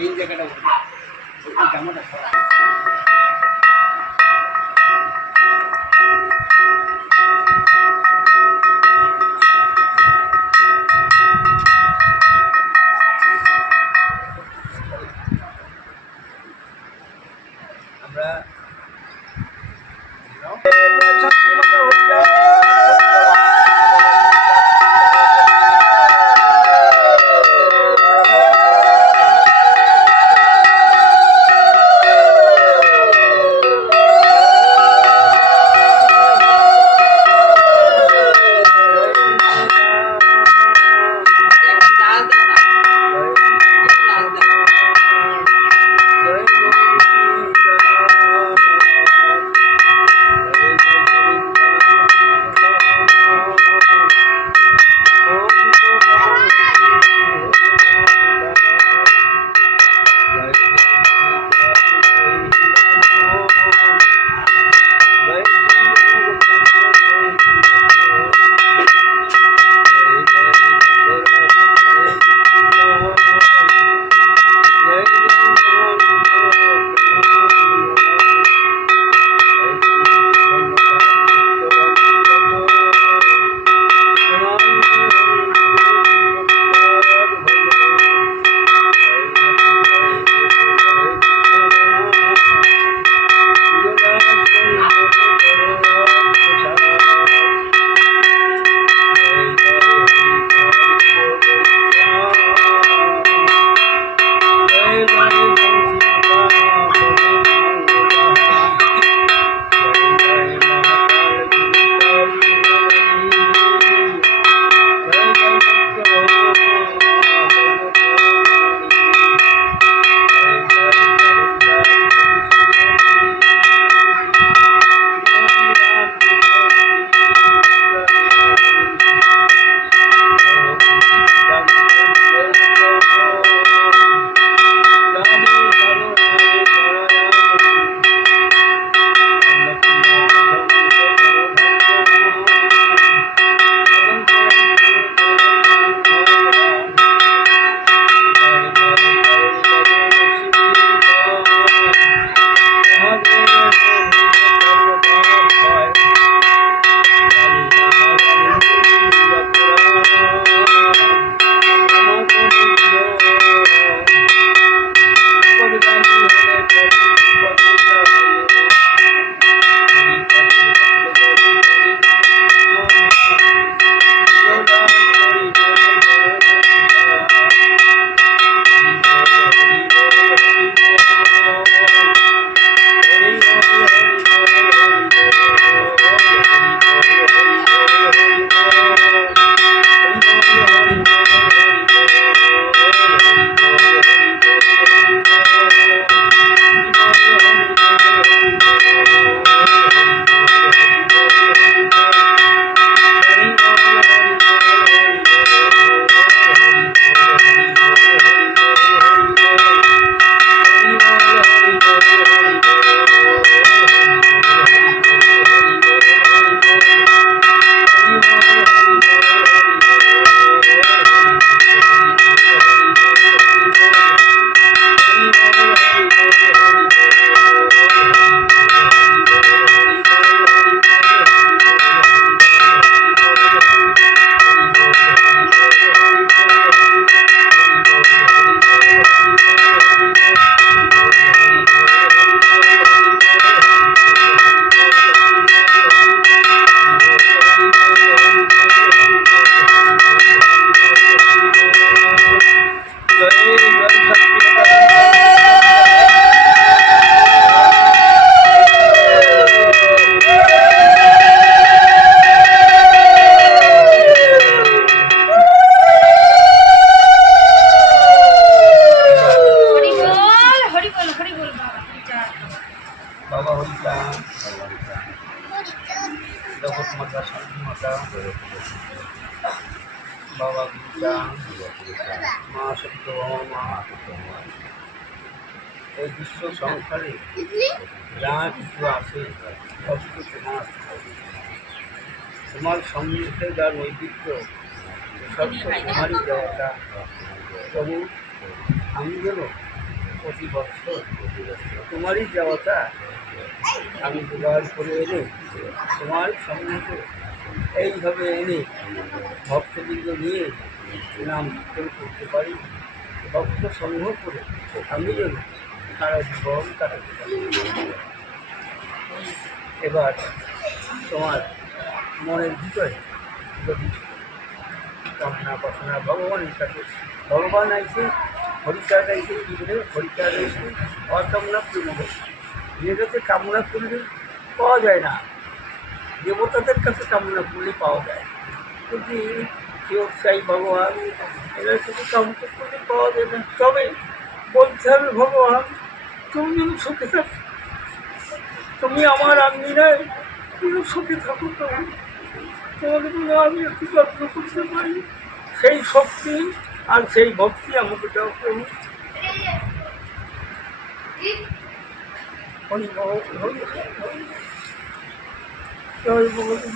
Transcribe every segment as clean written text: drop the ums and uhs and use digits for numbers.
মেইন জায়গাটা ওই জামাটা সরা আমরা জগৎমাতা শান্তিমাতা বাবা গীতা মা সত্যভামা এই বিশ্ব সংসারে যা কিছু আছে কষ্ট তোমার সম্মুখে যা নৈতিক্য সব তোমারই দেওয়াটা তবু আমি যেন প্রতি বছর তোমারই যাওয়াটা আমি জোগাড় করে এনে তোমার সম্মুখে এইভাবে এনে ভক্তবৃন্দ নিয়ে নাম কীর্তন করতে পারি, ভক্ত সংগ্রহ করে আমি যেন সারা জীবন কাটাতে পারি। এবার তোমার মনের ভিতরে যদি কামনা বাসনা ভগবানের কাছে, ভগবান আইসে হরিচাঁদ আইসে, কী বলে হরিচাঁদ আইসে অকামনা পূর্ণ করছে। যে কাছে কামনা করলে পাওয়া যায় না, দেবতাদের কাছে কামনা করলে পাওয়া যায়, কিন্তু কেউ চাই ভগবান এরা শুধু কামনা করলে পাওয়া যায় না। তবে বলতে হবে ভগবান তুমি যেন সুখে থাকো, তুমি আমার আঙ্গিনায় তুমি সুখে থাকো, তোমাকে যেন আমি একটু যত্ন করতে পারি, সেই শক্তি আর সেই ভক্তি আমাকে দাও প্রভু। হরি বল, হরি হরি, জয় ভগবান।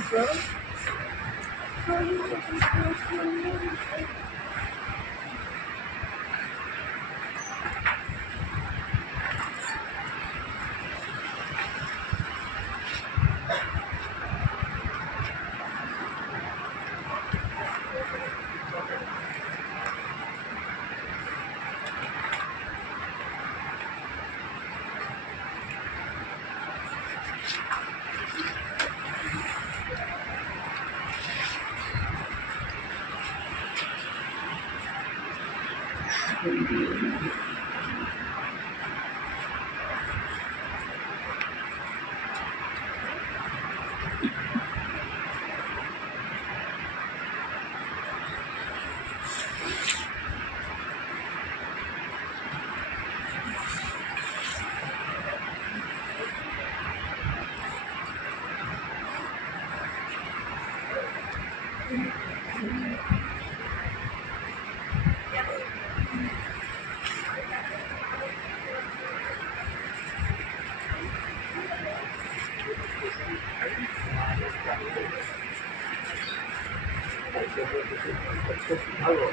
ভালো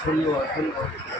ধন্যবাদ, ধন্যবাদ।